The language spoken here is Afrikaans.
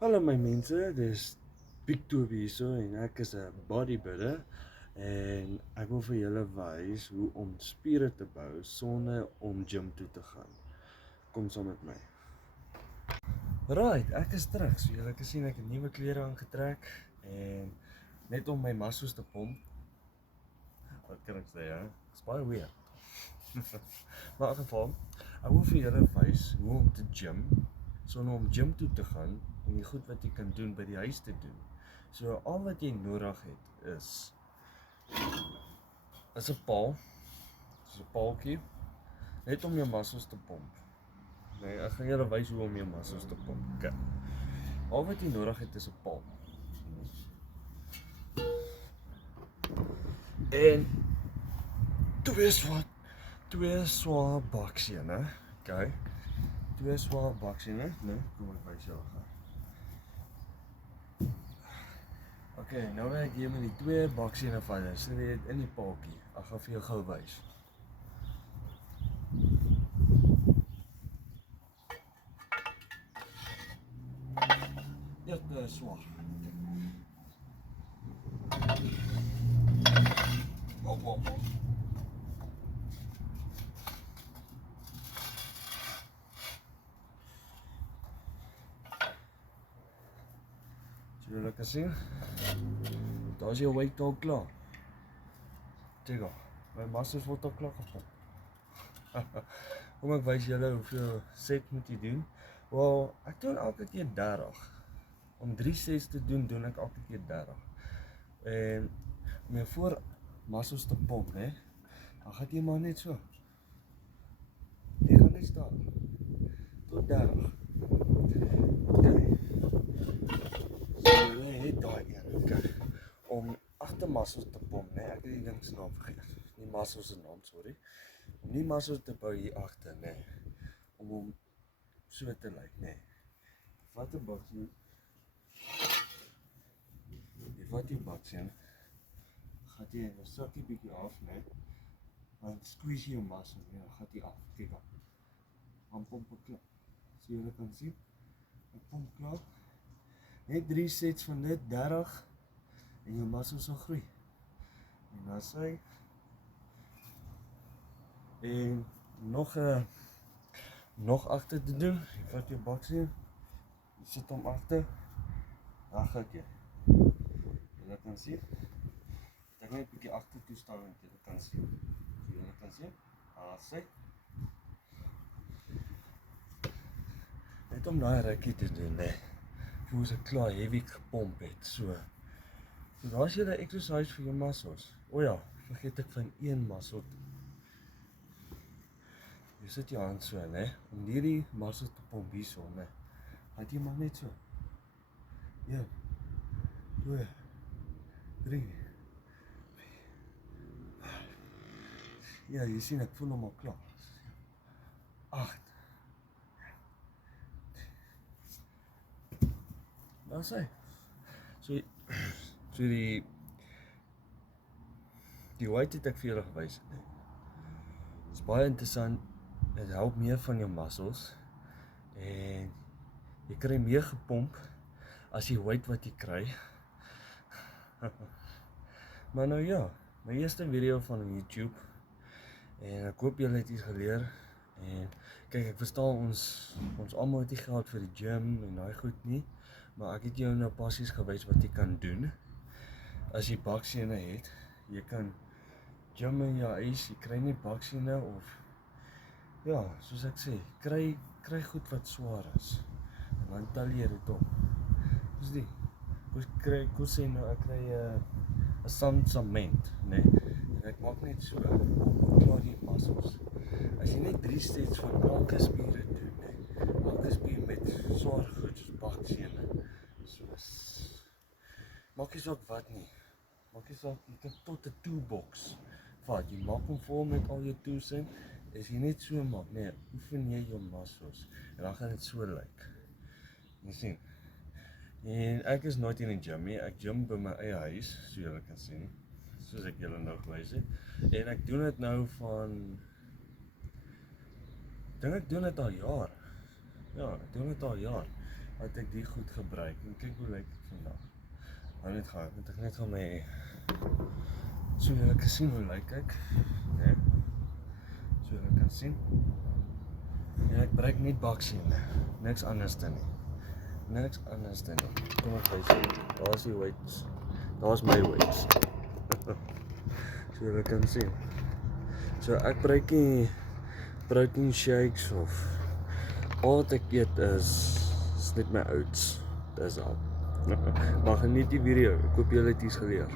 Hallo my mense, dis Piek Toby hierso en ek is 'n bodybuilder en ek wil vir julle wys hoe om spiere te bou sonder om gym toe te gaan. Kom saam met my. Right, ek is terug. So julle kan sien ek het nuwe klere aangetrek en net om my muscles te pomp. Wat kan ek sê, hè? It's baie weird. Maar in geval, ek wil vir julle wys hoe om te gym sonder om gym toe te gaan en die goed wat jy kan doen by die huis te doen. So al wat jy nodig het is 'n paal, so 'n paaltjie, net om jou muscles te pomp. Nee, ek gaan julle wys hoe om jou muscles te pomp. Okay. Al wat jy nodig het is 'n paal. En twee swaar baksene, okay. Twee swaar baksene, nee, kom ek wys julle gou. Okay, nou wil ek hier met die twee baksene vat, sit dit in die paaltjie. Ek gaan vir jou gou wys. Dit is swaar. Op. So julle kan sien, daar is jou weight al klaar. Check out, my muscles word al klaar gepomp. Kom ek wys julle hoeveel set moet jy doen. Wel, ek doen elke keer 30. Om 3 sets te doen, doen ek elke keer 30. En om jou voor muscles te pomp, hè, dan gaan jy maar net so. Jy gaan net staan. Tot 30. Okay. So jy het daai een, okay. Om agter muscles te pomp, né? Ek het die ding se naam vergeet. Nie muscles se naam, sorry. Om nie muscles te bou hier agter, né? Om hom so te lyk, né? Wat 'n baksie. Jy vat die baksie, gaan jy in 'n sakkie bietjie af, né? Dan squeeze jy jou muscle, ja, gaan jy af. Kyk dan. Dan pomp ek klaar. So julle kan sien, ek pomp klaar. Net 3 sets van dit, 30 en jou muscles sal groei. En dan sê en nog agter te doen. Jy vat jou baksie, jy sit hom agter. Dan gaan jy. Julle kan sien. Ek net 'n bietjie agter toe staan en julle kan sien. So julle kan sien. Sê. Net om daai rukkie te doen, né? Voel as ek klaar heavy gepomp het, so daar's julle exercise vir jou muscles. O ja, vergeet ek van een muscle. Jy sit jou hand so, né? Om hierdie muscle te pomp hierso, né? Laat jy maar net so. 1, 2, 3, 4, 5. Ja, jy sien ek voel hom al klaar. 8. Dan sê. So die weight het ek vir julle gewys. Dit is baie interessant. Dit help meer van jou muscles en jy kry meer gepomp as die weight wat jy kry. Maar nou ja, my eerste video van YouTube en ek hoop julle het iets geleer en kyk, ek verstaan ons almal het nie geld vir die gym en daai goed nie, maar ek het jou nou passies gewys wat jy kan doen as jy baksene het. Jy kan gym in jou huis, jy kry nie baksene of ja, soos ek sê, kry goed wat swaar is. En dan tel jy dit op. Dis die. Kom sê nou ek kry 'n sement, né? En ek maak net so om klaar die muscles. As jy net 3 sets van elke spiere doen, né? Elke spier met swaar goed soos baksene. Soos maak nie saak wat nie. Maak nie saak, jy kan tot 'n toolbox vat. Jy maak hom vol met al jou tools in. As jy net so maak, nee, oefen jy jou muscles en dan gaan dit so lyk. Jy sien. En ek is nooit in 'n gym nie. Ek gym by my eie huis, so julle kan sien. Soos ek julle nou gewys het. En ek doen dit nou van ek doen dit al jaar. Ja, ek doen dit al jaar. het ek die goed gebruik. En kyk hoe lyk ek vandag. Nou net gaan, moet ek net gaan my so julle kan sien hoe lyk ek. Nee. So julle kan sien. En ek gebruik net baksien. Niks anders dan nie. Niks anders dan nie. Kom ek wys julle. Daar is die weights. Daar is my weights. So julle kan sien. So ek gebruik nie protein shakes of al wat ek eet is net my oats. Dis al. Maar geniet die video. Ek hoop julle het iets geleer.